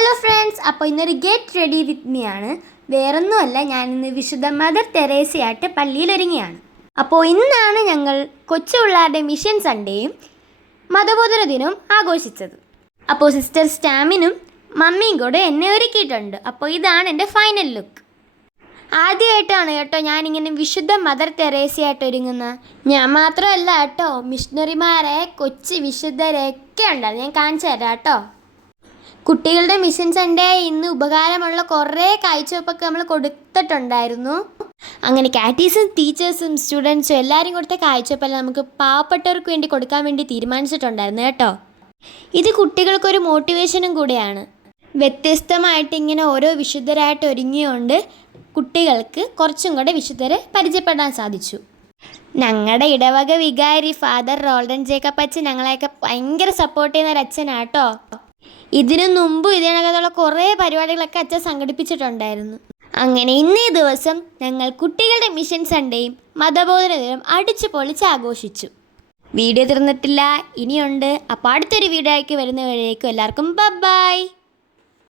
Hello friends, അപ്പോൾ ഇന്നൊരു get ready with me ആണ്. വേറൊന്നുമല്ല, ഞാനിന്ന് വിശുദ്ധ മദർ തെരേസയായിട്ട് പള്ളിയിലൊരുങ്ങിയാണ്. അപ്പോൾ ഇന്നാണ് ഞങ്ങൾ കൊച്ചു പിള്ളേരുടെ മിഷൻ സൺഡേയും മതബോധന ദിനവും ആഘോഷിച്ചത്. അപ്പോൾ സിസ്റ്റർ സ്റ്റാമിനും മമ്മിയും കൂടെ എന്നെ ഒരുക്കിയിട്ടുണ്ട്. അപ്പോൾ ഇതാണ് എൻ്റെ ഫൈനൽ ലുക്ക്. ആദ്യമായിട്ടാണ് കേട്ടോ ഞാനിങ്ങനെ വിശുദ്ധ മദർ തെരേസയായിട്ട് ഒരുങ്ങുന്നത്. ഞാൻ മാത്രമല്ല കേട്ടോ, മിഷണറിമാരെ കൊച്ചു വിശുദ്ധരൊക്കെ ഉണ്ടായിരുന്നു. ഞാൻ കാണിച്ചു തരാം കേട്ടോ. കുട്ടികളുടെ മിഷൻ സൺഡേ ഇന്ന് ഉപകാരമുള്ള കുറേ കാഴ്ചവെപ്പൊക്കെ നമ്മൾ കൊടുത്തിട്ടുണ്ടായിരുന്നു. അങ്ങനെ കാറ്റീസും ടീച്ചേഴ്സും സ്റ്റുഡൻസും എല്ലാവരും കൊടുത്ത കാഴ്ചവെപ്പെല്ലാം നമുക്ക് പാവപ്പെട്ടവർക്ക് വേണ്ടി കൊടുക്കാൻ വേണ്ടി തീരുമാനിച്ചിട്ടുണ്ടായിരുന്നു കേട്ടോ. ഇത് കുട്ടികൾക്കൊരു മോട്ടിവേഷനും കൂടെയാണ്. വ്യത്യസ്തമായിട്ട് ഇങ്ങനെ ഓരോ വിശുദ്ധരായിട്ട് ഒരുങ്ങിയുകൊണ്ട് കുട്ടികൾക്ക് കുറച്ചും കൂടെ വിശുദ്ധരെ പരിചയപ്പെടാൻ സാധിച്ചു. ഞങ്ങളുടെ ഇടവക വികാരി ഫാദർ റോൾഡൻ ജേക്കബ് അച്ഛൻ ഞങ്ങളെയൊക്കെ ഭയങ്കര സപ്പോർട്ട് ചെയ്യുന്ന ഒരു അച്ഛനാട്ടോ. ഇതിനു മുമ്പ് ഇതിനകത്തുള്ള കുറേ പരിപാടികളൊക്കെ അച്ഛൻ സംഘടിപ്പിച്ചിട്ടുണ്ടായിരുന്നു. അങ്ങനെ ഇന്നേ ദിവസം ഞങ്ങൾ കുട്ടികളുടെ മിഷൻ സൺഡേയും മതബോധന ദിനവും അടിച്ചു പൊളിച്ച് ആഘോഷിച്ചു. വീഡിയോ തീർന്നിട്ടില്ല, ഇനിയുണ്ട്. അപ്പോൾ അടുത്തൊരു വീഡിയോയ്ക്ക് വരുന്നവരേക്കും എല്ലാവർക്കും ബൈ.